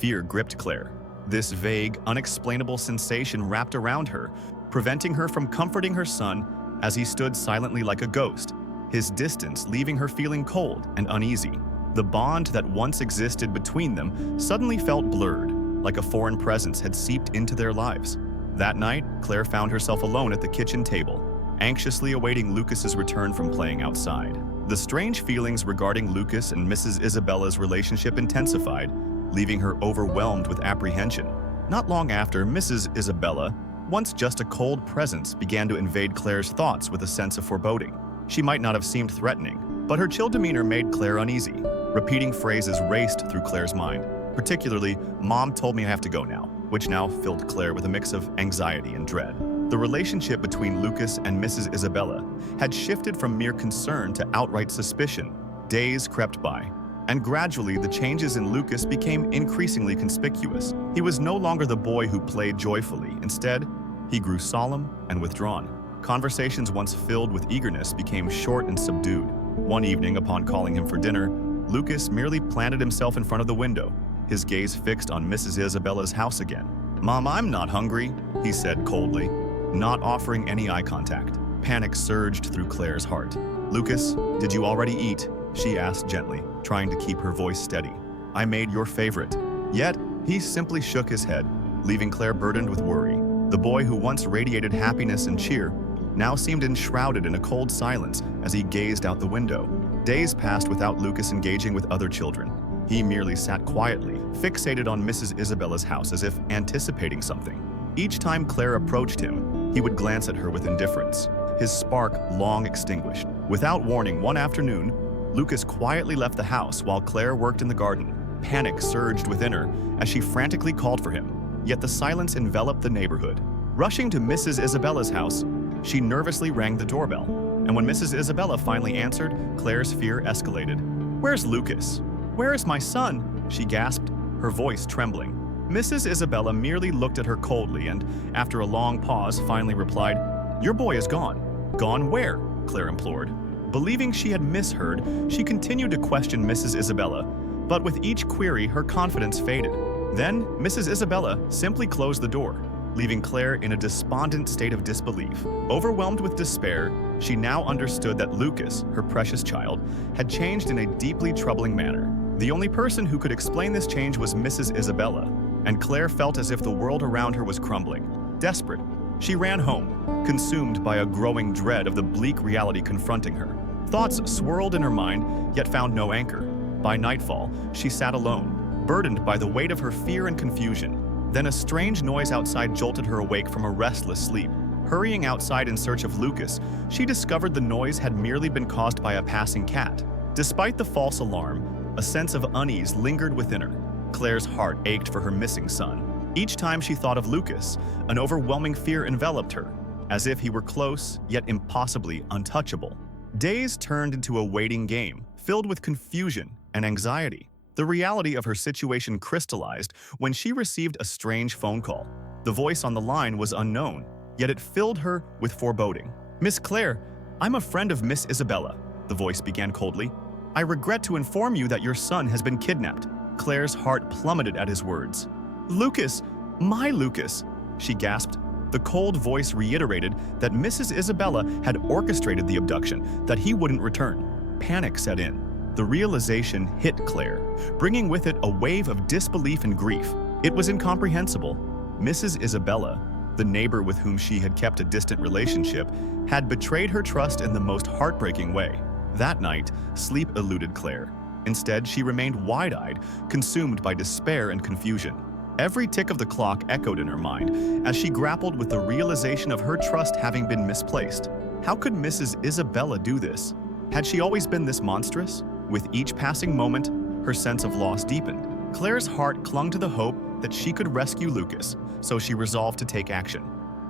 Fear gripped Claire. This vague, unexplainable sensation wrapped around her, preventing her from comforting her son as he stood silently like a ghost, his distance leaving her feeling cold and uneasy. The bond that once existed between them suddenly felt blurred, like a foreign presence had seeped into their lives. That night, Claire found herself alone at the kitchen table, anxiously awaiting Lucas's return from playing outside. The strange feelings regarding Lucas and Mrs. Isabella's relationship intensified, leaving her overwhelmed with apprehension. Not long after, Mrs. Isabella, once just a cold presence, began to invade Claire's thoughts with a sense of foreboding. She might not have seemed threatening, but her chill demeanor made Claire uneasy. Repeating phrases raced through Claire's mind, particularly, "Mom told me I have to go now," which now filled Claire with a mix of anxiety and dread. The relationship between Lucas and Mrs. Isabella had shifted from mere concern to outright suspicion. Days crept by, and gradually the changes in Lucas became increasingly conspicuous. He was no longer the boy who played joyfully. Instead, he grew solemn and withdrawn. Conversations once filled with eagerness became short and subdued. One evening, upon calling him for dinner, Lucas merely planted himself in front of the window, his gaze fixed on Mrs. Isabella's house again. "Mom, I'm not hungry," he said coldly, not offering any eye contact. Panic surged through Claire's heart. "Lucas, did you already eat?" she asked gently, trying to keep her voice steady. "I made your favorite." Yet, he simply shook his head, leaving Claire burdened with worry. The boy who once radiated happiness and cheer now seemed enshrouded in a cold silence as he gazed out the window. Days passed without Lucas engaging with other children. He merely sat quietly, fixated on Mrs. Isabella's house as if anticipating something. Each time Claire approached him, he would glance at her with indifference, his spark long extinguished. Without warning, one afternoon, Lucas quietly left the house while Claire worked in the garden. Panic surged within her as she frantically called for him, yet the silence enveloped the neighborhood. Rushing to Mrs. Isabella's house, she nervously rang the doorbell, and when Mrs. Isabella finally answered, Claire's fear escalated. "Where's Lucas? Where is my son?" she gasped, her voice trembling. Mrs. Isabella merely looked at her coldly and, after a long pause, finally replied, "Your boy is gone." "Gone where?" Claire implored. Believing she had misheard, she continued to question Mrs. Isabella, but with each query, her confidence faded. Then, Mrs. Isabella simply closed the door, leaving Claire in a despondent state of disbelief. Overwhelmed with despair, she now understood that Lucas, her precious child, had changed in a deeply troubling manner. The only person who could explain this change was Mrs. Isabella, and Claire felt as if the world around her was crumbling. Desperate, she ran home, consumed by a growing dread of the bleak reality confronting her. Thoughts swirled in her mind, yet found no anchor. By nightfall, she sat alone, burdened by the weight of her fear and confusion. Then a strange noise outside jolted her awake from a restless sleep. Hurrying outside in search of Lucas, she discovered the noise had merely been caused by a passing cat. Despite the false alarm, a sense of unease lingered within her. Claire's heart ached for her missing son. Each time she thought of Lucas, an overwhelming fear enveloped her, as if he were close, yet impossibly untouchable. Days turned into a waiting game, filled with confusion and anxiety. The reality of her situation crystallized when she received a strange phone call. The voice on the line was unknown, yet it filled her with foreboding. "Miss Claire, I'm a friend of Miss Isabella," the voice began coldly. "I regret to inform you that your son has been kidnapped." Claire's heart plummeted at his words. "Lucas, my Lucas," she gasped. The cold voice reiterated that Mrs. Isabella had orchestrated the abduction, that he wouldn't return. Panic set in. The realization hit Claire, bringing with it a wave of disbelief and grief. It was incomprehensible. Mrs. Isabella, the neighbor with whom she had kept a distant relationship, had betrayed her trust in the most heartbreaking way. That night, sleep eluded Claire. Instead, she remained wide-eyed, consumed by despair and confusion. Every tick of the clock echoed in her mind as she grappled with the realization of her trust having been misplaced. How could Mrs. Isabella do this? Had she always been this monstrous? With each passing moment, her sense of loss deepened. Claire's heart clung to the hope that she could rescue Lucas, so she resolved to take action.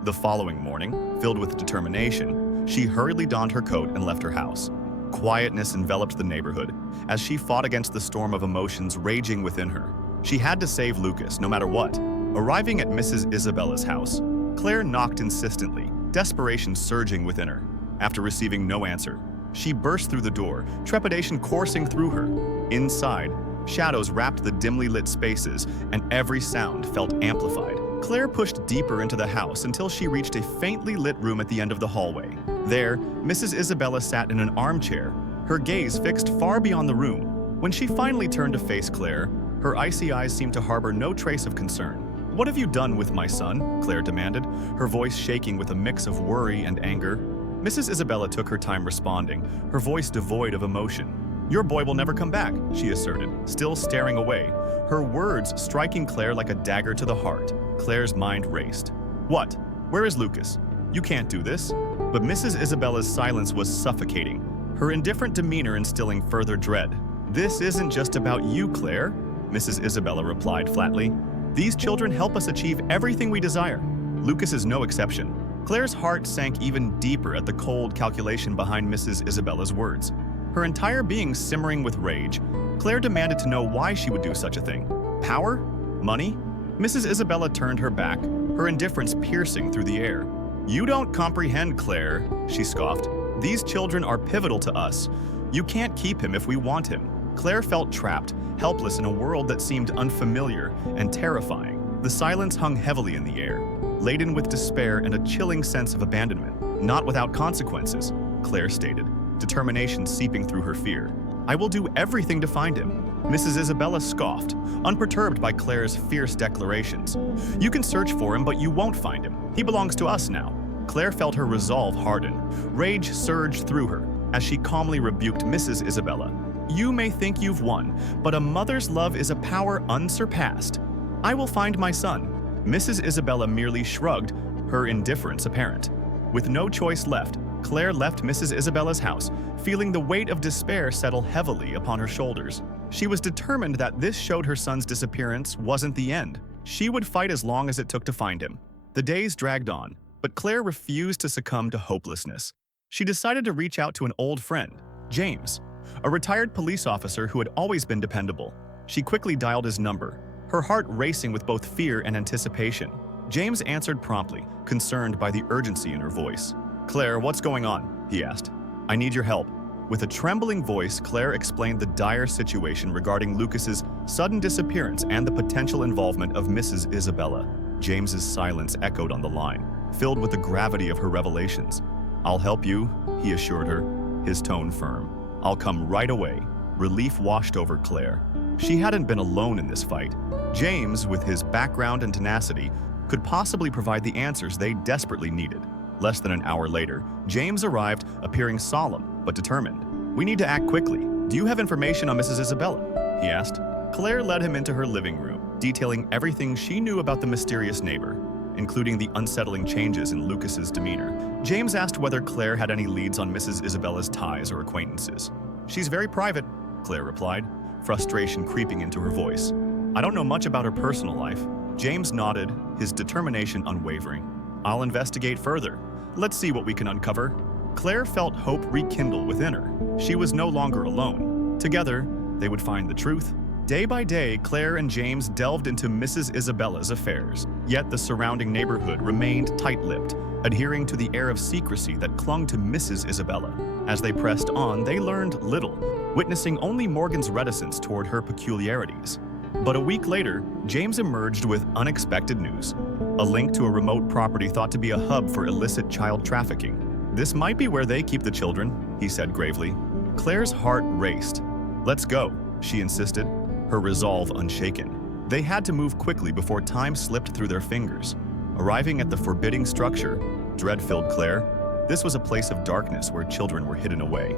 The following morning, filled with determination, she hurriedly donned her coat and left her house. Quietness enveloped the neighborhood as she fought against the storm of emotions raging within her. She had to save Lucas, no matter what. Arriving at Mrs. Isabella's house, Claire knocked insistently, desperation surging within her. After receiving no answer, she burst through the door, trepidation coursing through her. Inside, Shadows wrapped the dimly lit spaces, and every sound felt amplified. Claire pushed deeper into the house until she reached a faintly lit room at the end of the hallway. There, Mrs. Isabella sat in an armchair, her gaze fixed far beyond the room. When she finally turned to face Claire, her icy eyes seemed to harbor no trace of concern. "What have you done with my son?" Claire demanded, her voice shaking with a mix of worry and anger. Mrs. Isabella took her time responding, her voice devoid of emotion. "Your boy will never come back," she asserted, still staring away, her words striking Claire like a dagger to the heart. Claire's mind raced. "What? Where is Lucas? You can't do this." But Mrs. Isabella's silence was suffocating, her indifferent demeanor instilling further dread. "This isn't just about you, Claire," Mrs. Isabella replied flatly. "These children help us achieve everything we desire. Lucas is no exception." Claire's heart sank even deeper at the cold calculation behind Mrs. Isabella's words. Her entire being simmering with rage, Claire demanded to know why she would do such a thing. Power? Money? Mrs. Isabella turned her back, her indifference piercing through the air. "You don't comprehend, Claire," she scoffed. "These children are pivotal to us. You can't keep him if we want him." Claire felt trapped, helpless in a world that seemed unfamiliar and terrifying. The silence hung heavily in the air, laden with despair and a chilling sense of abandonment. "Not without consequences," Claire stated, determination seeping through her fear. "I will do everything to find him." Mrs. Isabella scoffed, unperturbed by Claire's fierce declarations. "You can search for him, but you won't find him. He belongs to us now." Claire felt her resolve harden. Rage surged through her as she calmly rebuked Mrs. Isabella. "You may think you've won, but a mother's love is a power unsurpassed. I will find my son." Mrs. Isabella merely shrugged, her indifference apparent. With no choice left, Claire left Mrs. Isabella's house, feeling the weight of despair settle heavily upon her shoulders. She was determined that this showed her son's disappearance wasn't the end. She would fight as long as it took to find him. The days dragged on, but Claire refused to succumb to hopelessness. She decided to reach out to an old friend, James, a retired police officer who had always been dependable. She quickly dialed his number, her heart racing with both fear and anticipation. James answered promptly, concerned by the urgency in her voice. "Claire, what's going on?" he asked. "I need your help." With a trembling voice, Claire explained the dire situation regarding Lucas's sudden disappearance and the potential involvement of Mrs. Isabella. James's silence echoed on the line, filled with the gravity of her revelations. "I'll help you," he assured her, his tone firm. "I'll come right away." Relief washed over Claire. She hadn't been alone in this fight. James, with his background and tenacity, could possibly provide the answers they desperately needed. Less than an hour later, James arrived, appearing solemn but determined. "We need to act quickly. Do you have information on Mrs. Isabella?" he asked. Claire led him into her living room, detailing everything she knew about the mysterious neighbor, including the unsettling changes in Lucas's demeanor. James asked whether Claire had any leads on Mrs. Isabella's ties or acquaintances. "She's very private," Claire replied, frustration creeping into her voice. "I don't know much about her personal life." James nodded, his determination unwavering. "I'll investigate further. Let's see what we can uncover." Claire felt hope rekindle within her. She was no longer alone. Together, they would find the truth. Day by day, Claire and James delved into Mrs. Isabella's affairs, yet the surrounding neighborhood remained tight-lipped, adhering to the air of secrecy that clung to Mrs. Isabella. As they pressed on, they learned little, witnessing only Morgan's reticence toward her peculiarities. But a week later, James emerged with unexpected news, a link to a remote property thought to be a hub for illicit child trafficking. "This might be where they keep the children," he said gravely. Claire's heart raced. "Let's go," she insisted, her resolve unshaken. They had to move quickly before time slipped through their fingers. Arriving at the forbidding structure, dread filled Claire. This was a place of darkness where children were hidden away.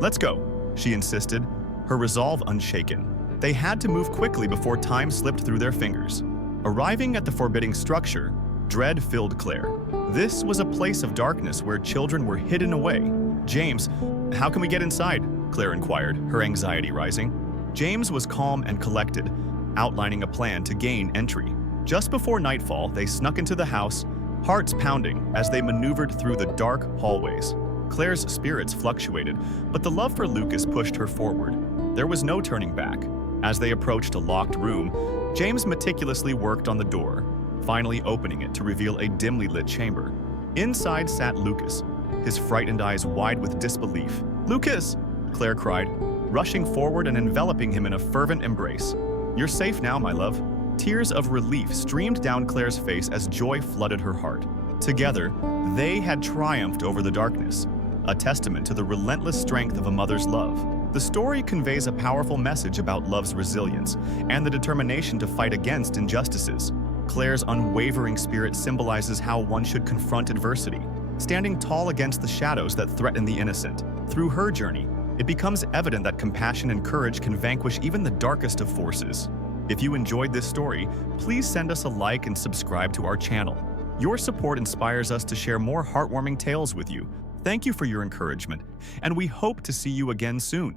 "Let's go," she insisted, her resolve unshaken. They had to move quickly before time slipped through their fingers. Arriving at the forbidding structure, dread filled Claire. This was a place of darkness where children were hidden away. "James, how can we get inside?" Claire inquired, her anxiety rising. James was calm and collected, outlining a plan to gain entry. Just before nightfall, they snuck into the house, hearts pounding as they maneuvered through the dark hallways. Claire's spirits fluctuated, but the love for Lucas pushed her forward. There was no turning back. As they approached a locked room, James meticulously worked on the door, finally opening it to reveal a dimly lit chamber. Inside sat Lucas, his frightened eyes wide with disbelief. "Lucas!" Claire cried. rushing forward and enveloping him in a fervent embrace. "You're safe now, my love." Tears of relief streamed down Claire's face as joy flooded her heart. Together, they had triumphed over the darkness, a testament to the relentless strength of a mother's love. The story conveys a powerful message about love's resilience and the determination to fight against injustices. Claire's unwavering spirit symbolizes how one should confront adversity, standing tall against the shadows that threaten the innocent. Through her journey, it becomes evident that compassion and courage can vanquish even the darkest of forces. If you enjoyed this story, please send us a like and subscribe to our channel. Your support inspires us to share more heartwarming tales with you. Thank you for your encouragement, and we hope to see you again soon.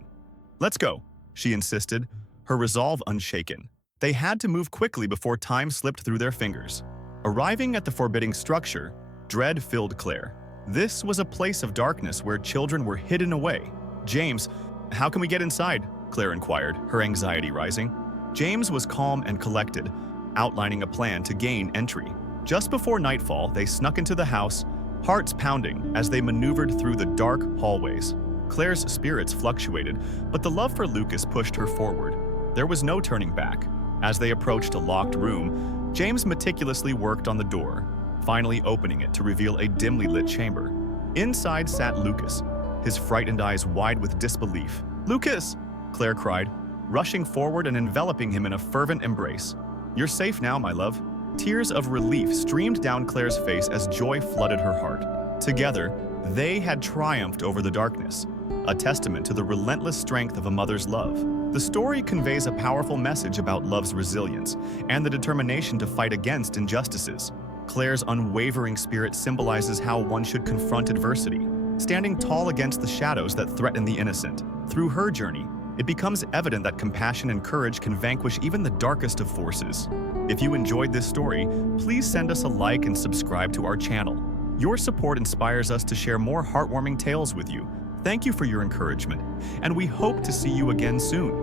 "Let's go," she insisted, her resolve unshaken. They had to move quickly before time slipped through their fingers. Arriving at the forbidding structure, dread filled Claire. This was a place of darkness where children were hidden away. "James, how can we get inside?" Claire inquired, her anxiety rising. James was calm and collected, outlining a plan to gain entry. Just before nightfall, they snuck into the house, hearts pounding as they maneuvered through the dark hallways. Claire's spirits fluctuated, but the love for Lucas pushed her forward. There was no turning back. As they approached a locked room, James meticulously worked on the door, finally opening it to reveal a dimly lit chamber. Inside sat Lucas, his frightened eyes wide with disbelief. "Lucas!" Claire cried, rushing forward and enveloping him in a fervent embrace. "You're safe now, my love." Tears of relief streamed down Claire's face as joy flooded her heart. Together, they had triumphed over the darkness, a testament to the relentless strength of a mother's love. The story conveys a powerful message about love's resilience and the determination to fight against injustices. Claire's unwavering spirit symbolizes how one should confront adversity, standing tall against the shadows that threaten the innocent. Through her journey, it becomes evident that compassion and courage can vanquish even the darkest of forces. If you enjoyed this story, please send us a like and subscribe to our channel. Your support inspires us to share more heartwarming tales with you. Thank you for your encouragement, and we hope to see you again soon.